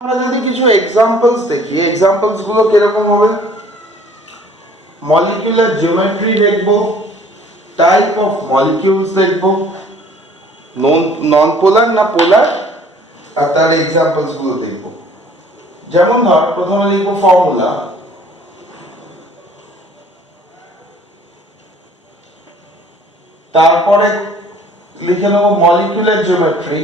আমরা যদি কিছু এক্সাম্পলস দেখি, এক্সাম্পলস গুলো কিরকম হবে? মলিকিউলার জিওমেট্রি দেখব, টাইপ অফ মলিকিউলস দেখব, নন পোলার না পোলার, আর তার এক্সাম্পলস গুলো দেখব। যেমন ধর প্রথমে লিখব ফর্মুলা, তারপরে লিখে নেব molecular geometry,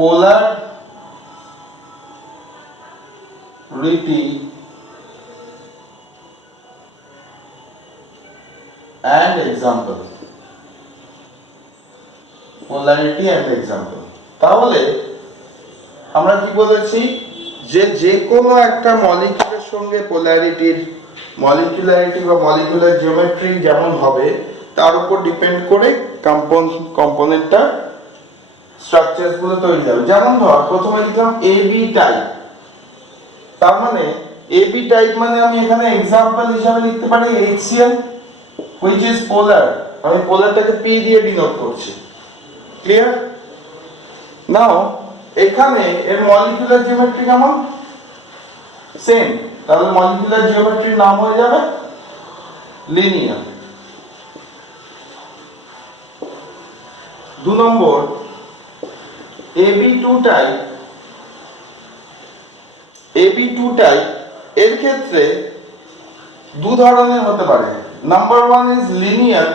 polarity and example, polarity and example। তাহলে আমরা কি বলেছি যে যে কোনো একটা মলিকিউলের সঙ্গে মলিকুলারিটি বা মলিকুলার জিওমেট্রি যেমন হবে তার উপর ডিপেন্ড করে কম্পোনেন্টটা স্ট্রাকচারস গুলো তৈরি হবে। যেমন ধর প্রথমে লিখলাম এবি টাইপ, তার মানে এবি টাইপ মানে আমি এখানে एग्जांपल হিসেবে লিখতে পারি HCl which is polar, আমি পোলারটাকে P দিয়ে ডিনোট করছি। ক্লিয়ার? নাও এখানে এর মলিকুলার জিওমেট্রি কেমন? সেম, তাহলে মলিকুলার জিওমেট্রির নাম হয়ে যাবে লিনিয়ার। 2 নম্বর AB2 টাইপ এর ক্ষেত্রে দু ধরনের হতে পারে। নাম্বার 1 ইজ লিনিয়ার,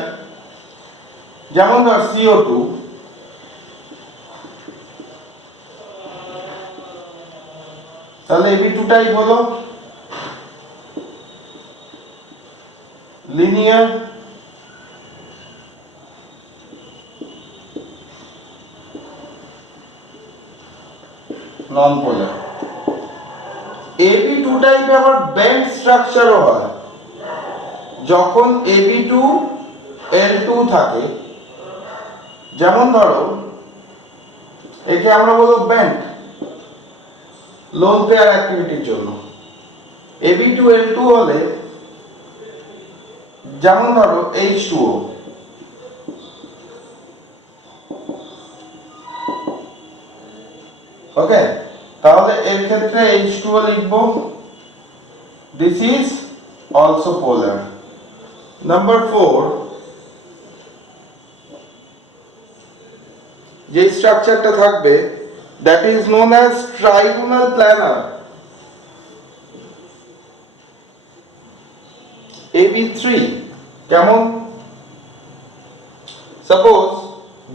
যেমন ধর CO2, তাহলে AB2 টাইপ হলো লিনিয়ার। নন পোলার। AB2 টাইপে আবার বেন্ড স্ট্রাকচারও হয়, যখন AB2L2 থাকে। যেমন ধরো একে আমরা বলবো বেন্ড লোন পেয়ার অ্যাক্টিভিটির জন্য। AB2L2 হলে যেমন ধরো H2O, ওকে, তাহলে এর ক্ষেত্রে H2O লিখব, this is also polar. Number 4 যে স্ট্রাকচারটা থাকবে that is known as trigonal planar, AB3 কেমন? সাপোজ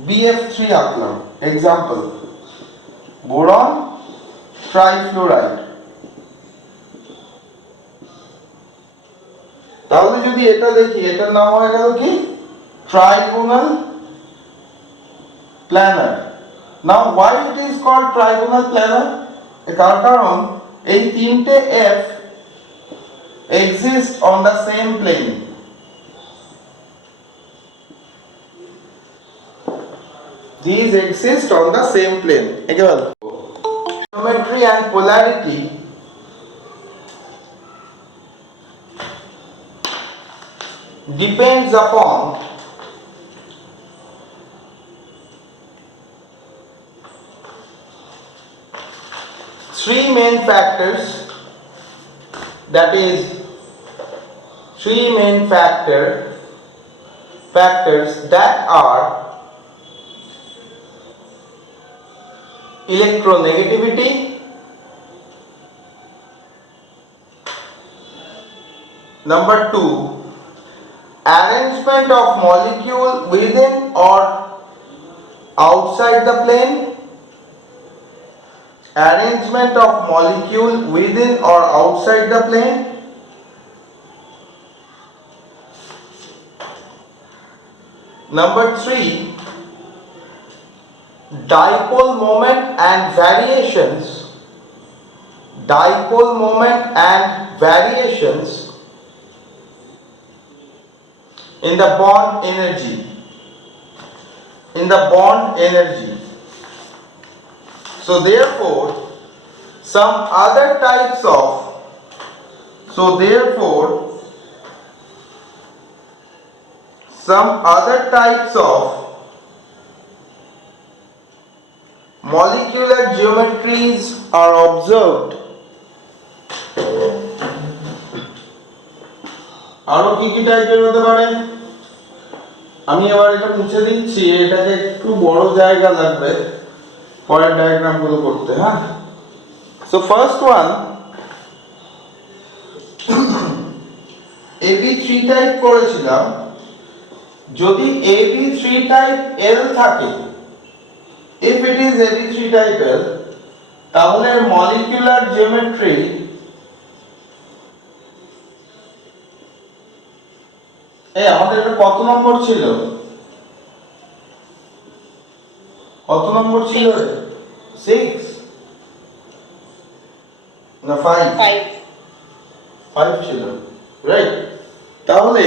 BF3 আঁকলাম, এক্সাম্পল বোরন ট্রাইফ্লোরাইড। তাহলে যদি এটা দেখি, এটার নাম হয়ে গেল কি trigonal planar. Now why it is called trigonal planar? কারণ এই তিনটে F exist on the same plane, these exist on the same plane। একেবারে geometry and polarity depends upon three main factors, that is three main factors that are electronegativity, number 2 arrangement of molecule within or outside the plane, arrangement of molecule within or outside the plane, number 3 dipole moment and variations in the bond energy, so therefore some other types of some other types of molecular geometries are observed. আরো কি কি টাইপের হতে পারে? আমি এবার এটা মুছে দিচ্ছি, এটাকে একটু বড় জায়গা লাগবে পরের ডায়াগ্রাম গুলো করতে। হ্যাঁ, so first one, AB3 type করেছিলাম। যদি AB3 টাইপ L থাকে, if it is AB3 type L, তাহলে molecular geometry আমাদের এটা কত নম্বর ছিল? কত নম্বর ছিল? 6 না 5? 5 ছিল, রাইট? তাহলে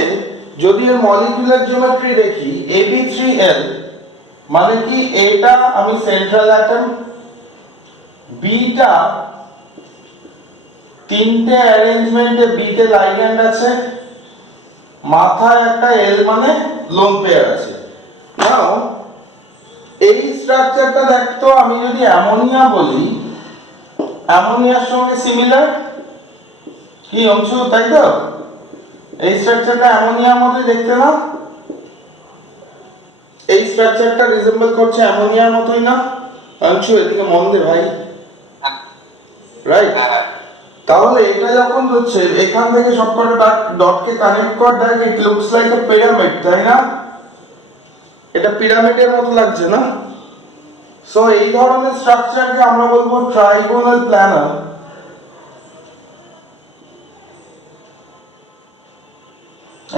যদি এর মলিকিউলার জিওমেট্রি দেখি AB3L, মানে কি এটা আমি সেন্ট্রাল অ্যাটম, বিটা তিনটে অ্যারেঞ্জমেন্টে বিতে লাইগ্যান্ড আছে, মাথায় একটা L মানে লোন পেয়ার আছে। নাও এই স্ট্রাকচারটা দেখতো, আমি যদি অ্যামোনিয়া বলি, অ্যামোনিয়ার সঙ্গে সিমিলার কি অংশ, তাই তো? এই স্ট্রাকচারটা অ্যামোনিয়ার মতোই দেখতে না? এই স্ট্রাকচারটা রিজেম্বল করছে অ্যামোনিয়ার মতোই না? অংশু এদিকে মন দে ভাই, রাইট? তাহলে এটা যখন হচ্ছে এখান থেকে সবকটা ডটকে কানেক্ট কর, দেখ it looks like a pyramid, তাই না? এটা পিরামিডের মতো লাগছে না? সো এই ধরনের স্ট্রাকচারকে আমরা বলবো ট্রাইগোনাল প্ল্যানার।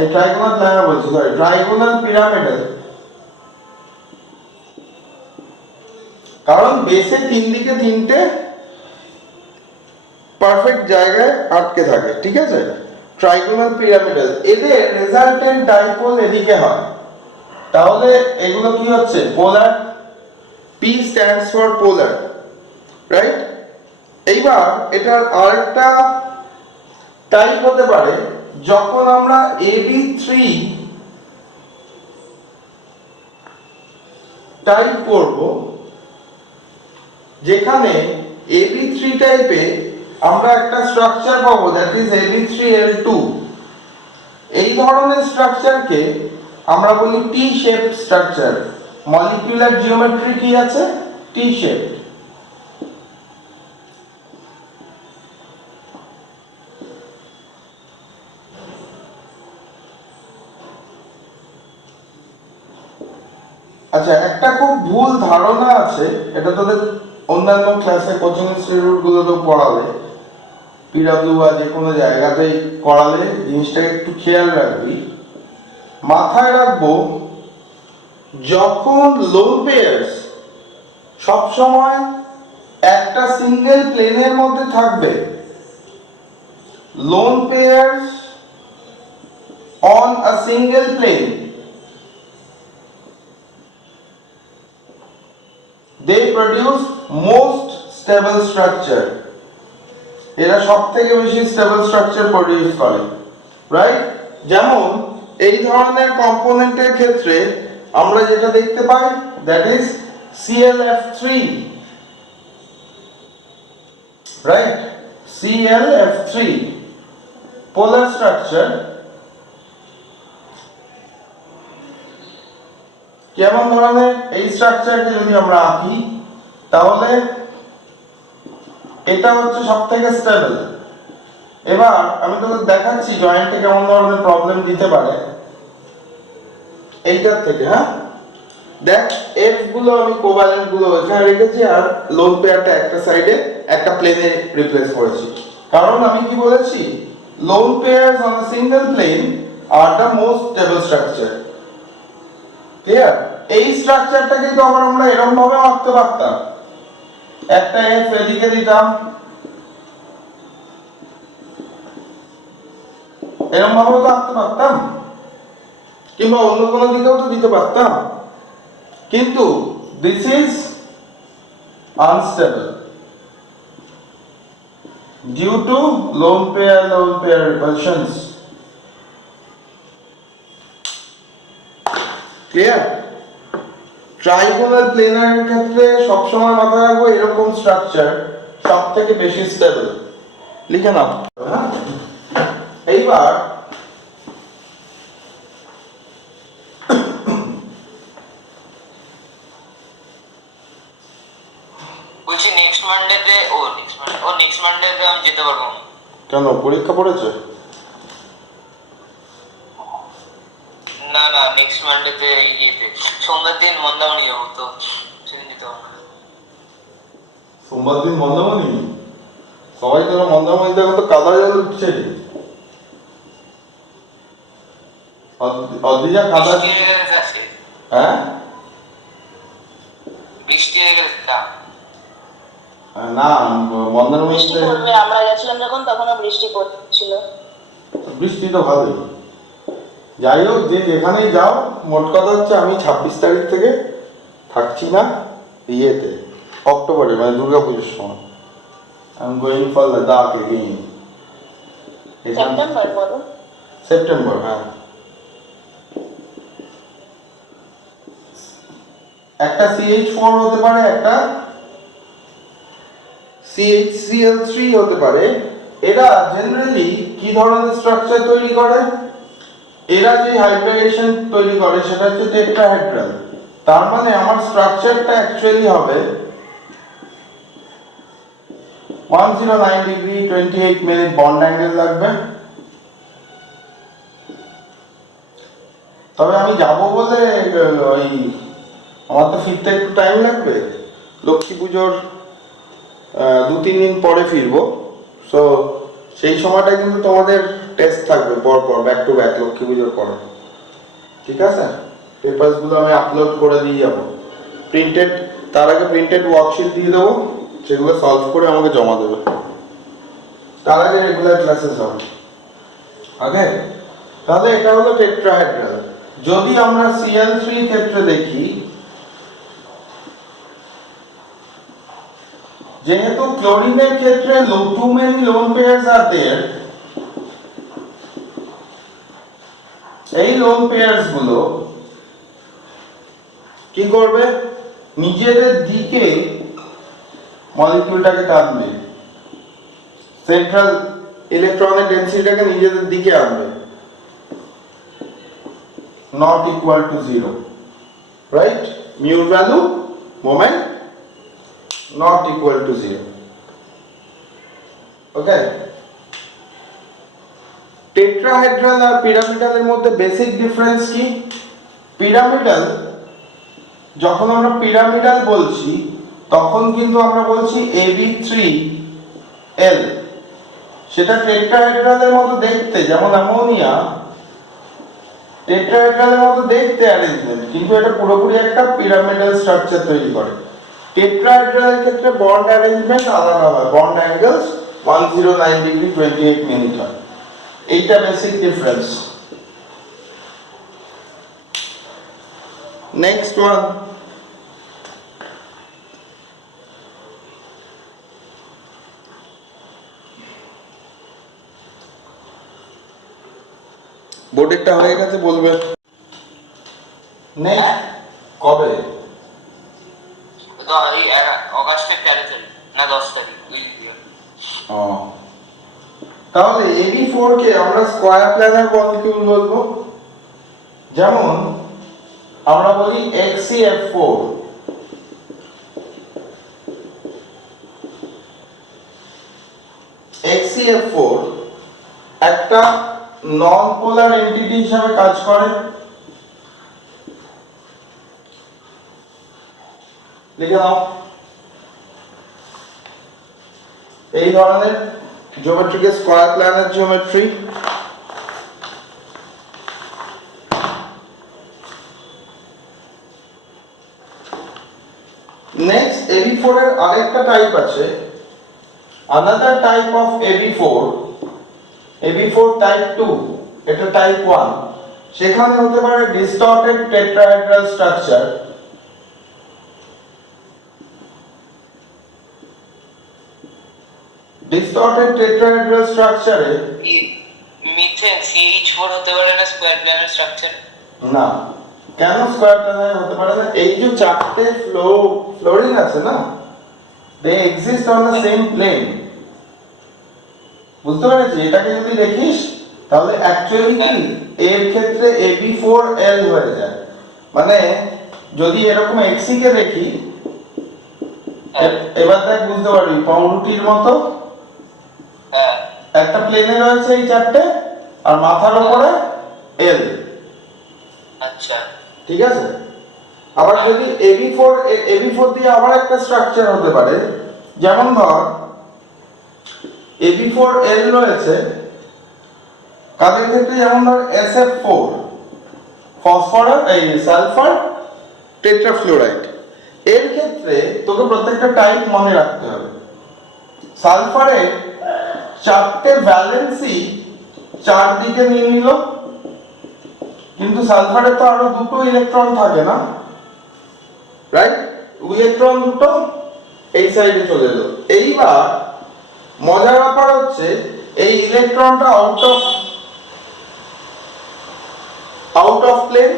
এই ট্রাইগোনাল প্ল্যানার বলছি, সরি, ট্রাইগোনাল পিরামিডাল। কারণ বেসে তিন দিকে তিনটে পারফেক্ট জায়গায় আটকে থাকে, ঠিক আছে? ট্রাইগোনাল পিরামিডাল, এদের রেজাল্টেন্ট ডাইপোল এদিকে হয়। তাহলে এগুলো কি হচ্ছে? পোলার। P stands for polar, right? এইবার এটার আরেকটা টাইপ হতে পারে, যখন আমরা AB3 টাইপ করব, যেখানে AB3 টাইপে আমরা একটা স্ট্রাকচার পাবো, দ্যাট ইজ AB3L2। এই ধরনের স্ট্রাকচারকে আমরা বলি টি শেপ স্ট্রাকচার। মলিকিউলার জিওমেট্রি কি আছে? টি শেপ। আচ্ছা, একটা খুব ভুল ধারণা আছে, এটা তোদের অন্যান্য ক্লাসে কোচিং ইনস্টিটিউট গুলোতেও পড়ালে, পিডব্লিউ বা যে কোনো জায়গাতেই করালে, জিনিসটাকে একটু খেয়াল রাখবি, মাথায় রাখবো, যখন লোন পেয়ার্স সবসময় একটা সিঙ্গেল প্লেনের মধ্যে থাকবে, lone pairs on a single plane, they produce most stable structure। এরা সবথেকে বেশি স্টেবল স্ট্রাকচার প্রডিউস করে, রাইট? যেমন এই ধরনের কম্পোনেন্টের ক্ষেত্রে আমরা যেটা দেখতে পাই, that is ClF3, right? ClF3 polar structure. কেমন ধরনের এই স্ট্রাকচারকে যদি আমরা আঁকি, তাহলে এটা হচ্ছে সবথেকে স্টেবল। এবার আমি তোকে দেখাচ্ছি জয়েন্টে কেমন ধরনের প্রবলেম দিতে পারে এইটার থেকে। হ্যাঁ, দেখ এফ গুলো আমি কোভ্যালেন্ট গুলো এখানে রেখেছি, আর লোন পেয়ারটা একটা সাইডে একটা প্লেনে রিপ্লেস করেছি। কারণ আমি কি বলেছি, lone pairs on a single plane are the most stable structure. Clear? এই স্ট্রাকচারটাকে তো আবার আমরা এরকম ভাবে আঁকতে পারতাম, একটা এফ এদিকে দিতাম, এরকম ভাবে তো আঁকতে পারতাম, কিংবা অন্য কোনো দিকেও তো দিতে পারতাম, কিন্তু this is unstable due to lone pair repulsions. Clear? Trigonal প্লেনারের ক্ষেত্রে সবসময় মাথায় রাখবো এরকম স্ট্রাকচার সব থেকে বেশি স্টেবল। লিখে নাও। হ্যাঁ, এইবার বলছি নেক্সট মানডেতে নেক্সট মানডেতে আমি যেতে পারবো না। কেন, পরীক্ষা পড়েছে? না না, নেক্সট মানডেতে ইয়েতে সোমবার দিন মন্দারমণি যাবো, তো সেদিন যেতে পারবো না। সোমবার দিন মন্দারমণি? সবাই তোরা মন্দারমণিতে এখন তো কাদা জল উঠছে। অদ্রিজা কাদা, বৃষ্টি হয়ে গেলে আছে, হ্যাঁ বৃষ্টি হয়ে গেলে তা না বৃষ্টি মন্দারমণিতে পড়বে, আমরা গেছিলাম যখন তখনও বৃষ্টি পড়ছিল। বৃষ্টি তো ভালোই। যাই হোক, যে যেখানেই যাও, মোট কথা হচ্ছে আমি 26 তারিখ থেকে থাকছি না ইয়েতে, অক্টোবরে, মানে দুর্গা পুজোর সময়। I am going for Ladakh again. September বলো? সেপ্টেম্বর, হ্যাঁ। একটা CH4 হতে পারে, একটা CHCl3 হতে পারে। এরা জেনারেলি কি ধরনের স্ট্রাকচার তৈরি করে? এরা যে হাইব্রিডেশন তৈরি করে সেটা হচ্ছে টেট্রাহেড্রাল। তার মানে আমার স্ট্রাকচারটা অ্যাকচুয়ালি হবে 109 ডিগ্রি 28 মিনিট বন্ড অ্যাঙ্গেল লাগবে। তবে আমি যাব বলে ওই আমার তো ফিরতে একটু টাইম লাগবে, লক্ষ্মী পুজোর 2-3 দিন পরে ফিরবো। সো সেই সময়টা কিন্তু তোমাদের টেস্ট থাকবে পর পর, ব্যাক টু ব্যাক, লক্ষ্মী পুজোর পরে। ঠিক আছে? পেপারসগুলো আমি আপলোড করে দিয়ে যাবো প্রিন্টেড। তার আগে প্রিন্টেড ওয়ার্কশিট দিয়ে দেবো, সেগুলো সলভ করে আমাকে জমা দেবে। তার আগে রেগুলার ক্লাসেস হবে। ওকে, তাহলে এটা হলো টেট্রাহেড্রাল। যদি আমরা Cl3 ক্ষেত্রে দেখি, যেহেতু ক্লোরিনের ক্ষেত্রে too many lone pairs are there, এই lone pairs গুলো কি করবে? নিজেদের দিকে মলিকিউলটাকে টানবে, সেন্ট্রাল ইলেকট্রনের ডেনসিটিটাকে নিজেদের দিকে আনবে, not equal to 0, right? Mu value moment not equal to 0. Okay, tetrahedral আর পিরামিডালের মধ্যে বেসিক ডিফারেন্স কি? পিরামিডাল, যখন আমরা পিরামিডাল বলছি তখন কিন্তু আমরা বলছি AB3L, সেটা টেট্রাহেড্রালের মতো দেখতে, যেমন অ্যামোনিয়া টেট্রাহেড্রালের মতো দেখতে অ্যারেঞ্জমেন্ট, কিন্তু এটা পুরোপুরি একটা পিরামিডাল স্ট্রাকচার তৈরি করে। টেট্রাহেড্রালের ক্ষেত্রে বন্ড অ্যারেঞ্জমেন্ট আলাদা হয়, বন্ড অ্যাঙ্গেলস 109 ডিগ্রি 28 মিনিট হয়। এইটা বেসিক ডিফারেন্স। নেক্সট ওয়ান, বোর্ডেরটা হয়ে গেছে বলবে। নেক্সট কবে? তো এই অগাস্টের 13 তারিখ না 10 তারিখ। ও, তাহলে AB4 কে আমরা স্কয়ার প্ল্যানার মলিকিউল বলবো। যেমন আমরা বলি XCF4, XCF4 একটা নন পোলার এন্টিটি হিসাবে কাজ করে। লিখে নাও। এই ধরনের জিওমেট্রিকে square planar geometry. Next AB4 এর আরেকটা টাইপ আছে, another type of AB4, AB4 type 2, এটা টাইপ 1। সেখানে হতে পারে distorted tetrahedral structure. Distorted tetrahedral স্ট্রাকচারে মিথেন CH4 হতে পারে না স্কয়ার প্ল্যানার স্ট্রাকচার? না, কেন স্কোয়ার প্ল্যানার হতে পারে না? এই যে চারটে ফ্লোরিং আছে না, they exist on the same plane. বুঝতে পেরেছি? এটাকে যদি দেখিস তাহলে অ্যাকচুয়ালি কি এর ক্ষেত্রে AB4L হয়ে যায়। মানে যদি এরকম এক্সি কে দেখি, এবার দেখ বুঝতে পারবি পাউরুটির মতো হ্যাঁ একটা প্লেনে রয়েছে এই চারটে, আর মাথার উপরে এল। আচ্ছা ঠিক আছে? আবার যদি AB4 দিয়ে আবার একটা স্ট্রাকচার হতে পারে, যেমন ধর AB4L রয়েছে কাদের ক্ষেত্রে, যেমন ধর SF4 ফসফরাস এই সালফার টেট্রাফ্লুরাইড, এর ক্ষেত্রে তোকে প্রত্যেকটা টাইপ মনে রাখতে হবে। সালফারের চারটে ভ্যালেন্সি চারদিকে নিয়ে নিল, কিন্তু সালফারের তো আরো দুটো ইলেকট্রন থাকে না, রাইট? ইলেকট্রন দুটো এই সাইডে চলে এলো। এইবার মজার ব্যাপার হচ্ছে এই ইলেকট্রনটা আউট অফ প্লেন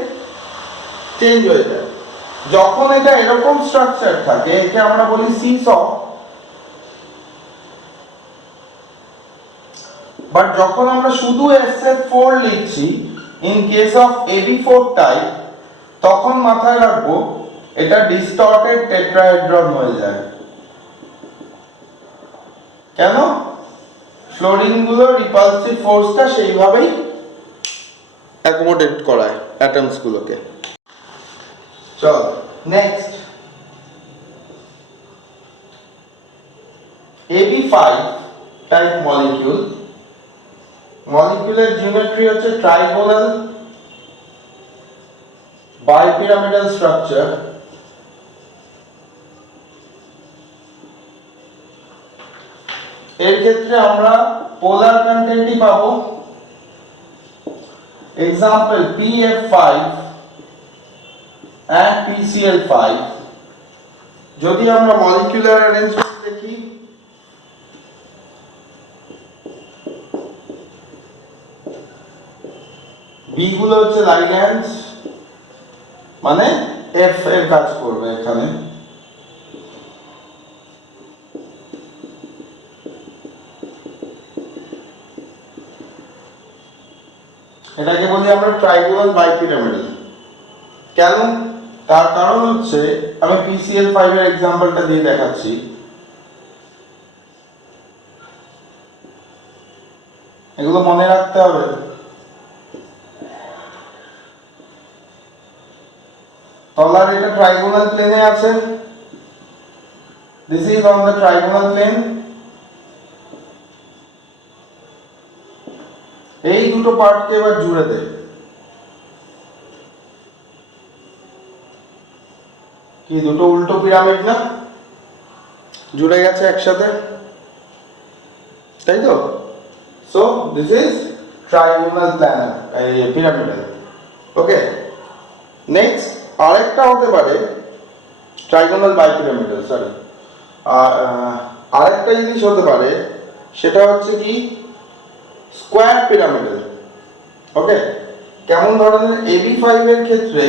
চেঞ্জ হয়ে যায়। যখন এটা এরকম স্ট্রাকচার থাকে, একে আমরা বলি সিস অফ। বাট যখন আমরা শুধু SF4 লিখছি in case of AB4 type, তখন মাথায় রাখবো এটা ডিস্টর্টেড টেট্রাহেড্রন হয়ে যায়। কেন? ফ্লোরিন গুলো রিপালসিভ ফোর্সটা সেইভাবেই অ্যাকোমোডেট করায় অ্যাটমস গুলোকে। চল নেক্সট, AB5 টাইপ মলিকিউল। মলিকিউলের জিওমেট্রি হচ্ছে ট্রাইগোনাল বাইপিরামিডাল স্ট্রাকচার। এর ক্ষেত্রে আমরা পোলার কন্টেন্টই পাবো। Example PF5 and PCl5। যদি আমরা মলিকিউলার অ্যারেঞ্জমেন্ট দেখি, B গুলো হচ্ছে লাইগ্যান্ডস, মানে F এর কাজ করবে এখানে। এটাকে বলি আমরা ট্রাইগোনাল বাইপিরামিডাল। কেন? তার কারণ হচ্ছে, আমি PCl5 এর एग्जांपलটা দিয়ে দেখাচ্ছি। এগুলো মনে রাখতে হবে। তলার এটা ট্রাইগোনাল প্লেনে আছে, this is on the trigonal plane. এই দুটো পার্টকে এবার জুড়ে দে। কি দুটো উল্টো পিরামিড না, জুড়ে গেছে একসাথে, তাই তো? So this is trigonal planar pyramidal. Okay, next আরেকটা হতে পারে ট্রাইগোনাল বাইপিরামিডাল, সরি। আরেকটা জিনিস হতে পারে, সেটা হচ্ছে কি স্কোয়ার পিরামিডাল। ওকে, কেমন ধরনের? AB5 এর ক্ষেত্রে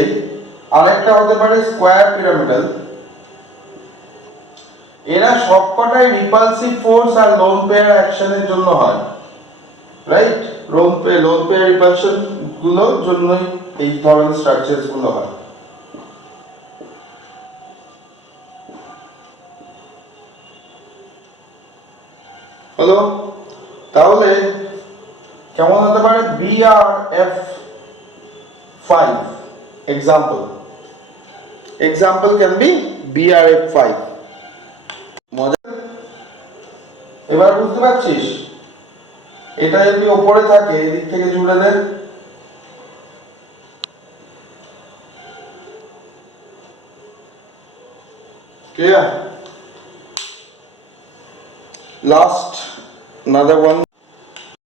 আরেকটা হতে পারে স্কোয়ার পিরামিডাল। এরা সবকটাই রিপালসিভ ফোর্স আর লোন পেয়ার অ্যাকশনের জন্য হয়, রাইট? লোন পেয়ার রিপালশন গুলোর জন্যই এই ধরনের স্ট্রাকচারস গুলো হয়। হলো? তাহলে কেমন হতে পারে? BRF5 example can be BRF5। মজা? এবার বুঝতে পারছিস? এটা যদি উপরে থাকে, এদিক থেকে জুড়ে দে। ক্লিয়ার? Last another one